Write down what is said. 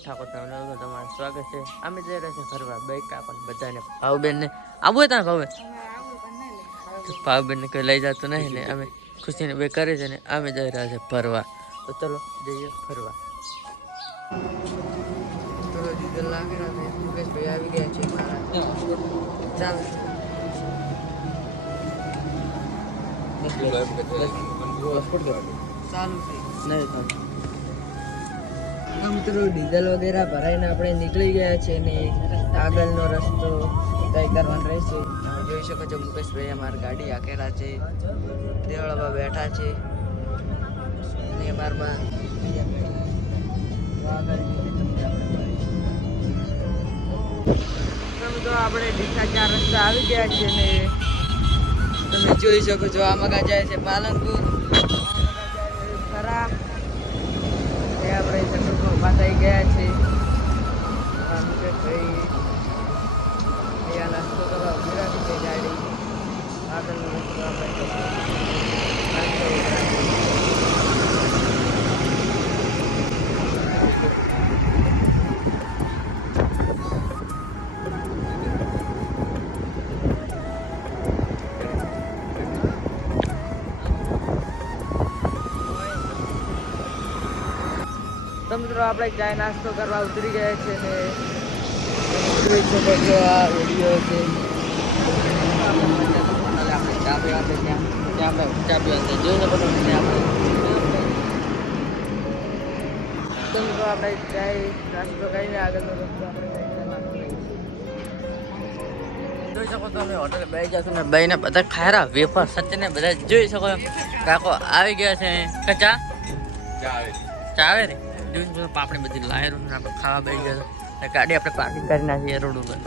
ઠાકોર તમને તમારું સ્વાગત છે. અમે જઈ રહ્યા છે ફરવા બે કાપણ બધાને. ભાવબેન ને આવું હોય ત્યાં ભાવે ભાવબેન ને કોઈ લઈ જતું નહીં ને અમે ખુશીને બે કરે છે ને અમે જઈ રહ્યા છે ફરવા. તો ચલો જઈએ ફરવા. ચલો ડીઝલ લાગી રહ્યા છે મુકેશભાઈ આવી ગયા છે મારા. ચાલો. ચાલુ. છે નહીં ચાલુ. મિત્રો, ડીઝલ વગેરે ભરાઈને આપણે નીકળી ગયા છે ને આગળનો રસ્તો તય કરવાનો રહેશે. તમે જોઈ શકો છો, મુકેશભાઈ અમારી ગાડી આકેલા છે, દેવળામાં બેઠા છે. ને અમારમાં આપણે ડીસા ચાર રસ્તા આવી ગયા છે ને તમે જોઈ શકો છો, આ મગા જાય છે પાલનપુર. ગયા છે. આ અહીંયા નાસ્તો કરવા ઊભી રાખી છે ગાડી. આગળનો રસ્તો તો મિત્રો આપણે ચાય નાસ્તો કરવા ઉતરી ગયા છે ને જોઈ શકો છો આ વીડિયો છે? આપણે ચા પીવા છે ત્યાં. ત્યાં આપણે ચા પીવા છે. જોઈ શકો છો આપણે. તો મિત્રો આપણે ચાય નાસ્તો કરીને આગળનો રસ્તો આપણે જોઈ શકો છો અમે હોટલે બેસી જશું ને બેને બધા ખાયરા વેફર સચને બધા જોઈ શકો કાકો આવી ગયા છે. કચા ચાવે રે જોઈ શકો પાપડી બધી લાયરો આપણે ખાવા બેસી ગયા. ગાડી આપણે પાર્કિંગ કરી નાખીએ રોડ ઉપર